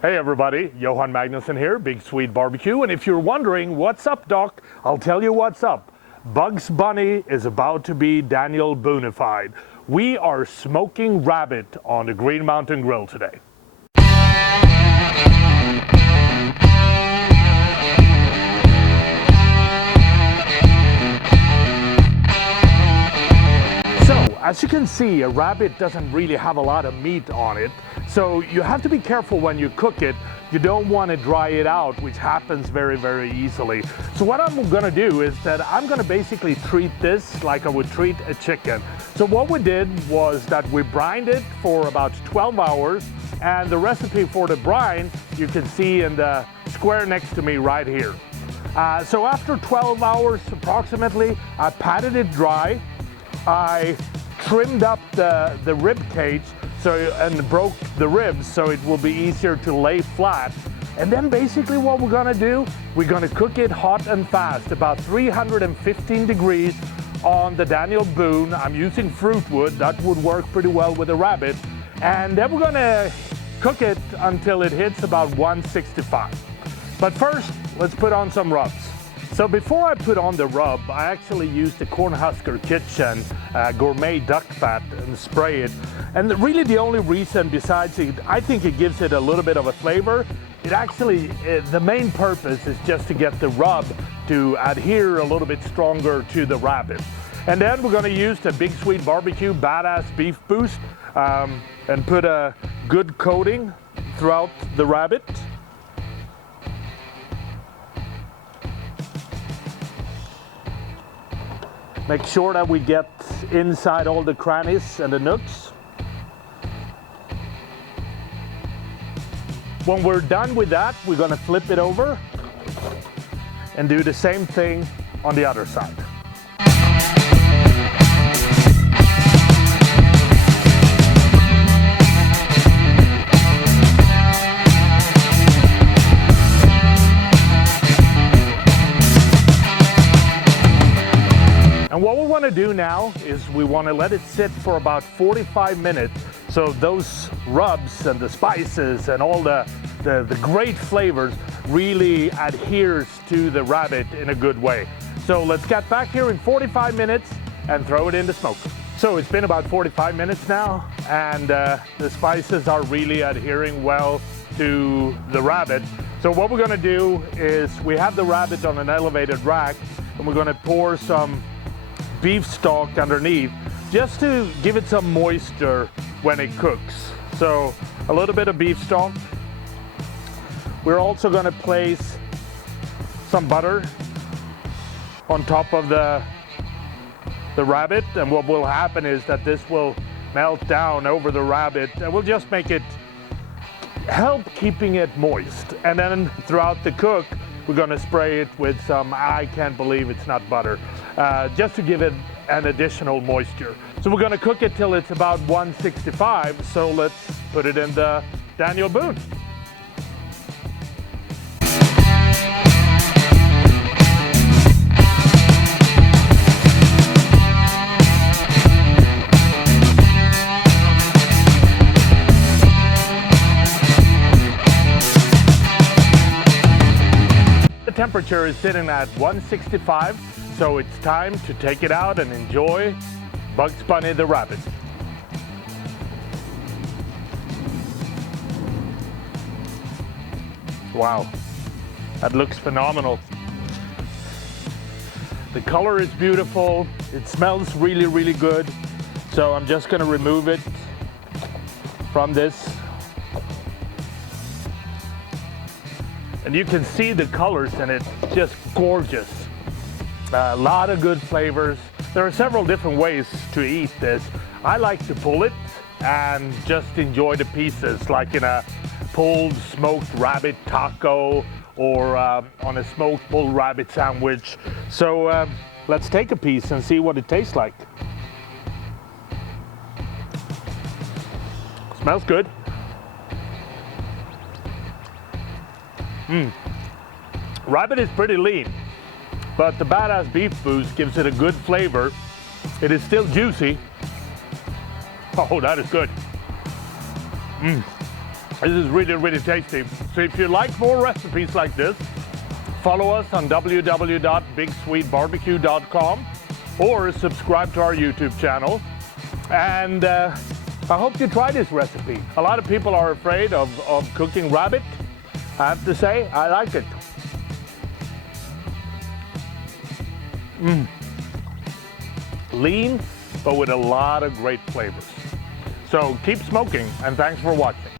Hey everybody, Johan Magnusson here, Big Swede BBQ, and if you're wondering what's up, Doc, I'll tell you what's up. Bugs Bunny is about to be Daniel Boone-ified. We are smoking rabbit on the Green Mountain Grill today. As you can see, a rabbit doesn't really have a lot of meat on it, so you have to be careful when you cook it. You don't want to dry it out, which happens very easily. So what I'm gonna do is that I'm gonna basically treat this like I would treat a chicken. So what we did was that we brined it for about 12 hours, and the recipe for the brine you can see in the square next to me right here. So after 12 hours approximately, I patted it dry. I trimmed up the rib cage and broke the ribs so it will be easier to lay flat. And then basically what we're gonna do, we're gonna cook it hot and fast, about 315 degrees on the Daniel Boone. I'm using fruit wood, that would work pretty well with a rabbit. And then we're gonna cook it until it hits about 165. But first, let's put on some rubs. So before I put on the rub, I actually used the Cornhusker Kitchen gourmet duck fat and spray it. And really the only reason besides it, I think it gives it a little bit of a flavor. It actually, the main purpose is just to get the rub to adhere a little bit stronger to the rabbit. And then we're gonna use the Big Swede BBQ Badass Beef Boost and put a good coating throughout the rabbit. Make sure that we get inside all the crannies and the nooks. When we're done with that, we're gonna flip it over and do the same thing on the other side. And what we want to do now is we want to let it sit for about 45 minutes so those rubs and the spices and all the great flavors really adheres to the rabbit in a good way. So let's get back here in 45 minutes and throw it in the smoker. So it's been about 45 minutes now, and the spices are really adhering well to the rabbit. So what we're going to do is we have the rabbit on an elevated rack, and we're going to pour some beef stock underneath just to give it some moisture when it cooks. So a little bit of beef stock. We're also going to place some butter on top of the rabbit, and what will happen is that this will melt down over the rabbit and we'll just make it help keeping it moist. And then throughout the cook we're going to spray it with some, I can't believe it's not butter, just to give it an additional moisture. So we're going to cook it till it's about 165, so let's put it in the Daniel Boone. The temperature is sitting at 165, so it's time to take it out and enjoy Bugs Bunny the rabbit. Wow, that looks phenomenal. The color is beautiful, it smells really good. So I'm just going to remove it from this. And you can see the colors in it, just gorgeous. A lot of good flavors. There are several different ways to eat this. I like to pull it and just enjoy the pieces, like in a pulled smoked rabbit taco or on a smoked bull rabbit sandwich. So let's take a piece and see what it tastes like. Smells good. Rabbit is pretty lean, but the Badass Beef Boost gives it a good flavor. It is still juicy. Oh, that is good. This is really, really tasty. So if you like more recipes like this, follow us on www.bigswedebbq.com or subscribe to our YouTube channel. And I hope you try this recipe. A lot of people are afraid of cooking rabbit. I have to say, I like it. Lean, but with a lot of great flavors. So keep smoking, and thanks for watching.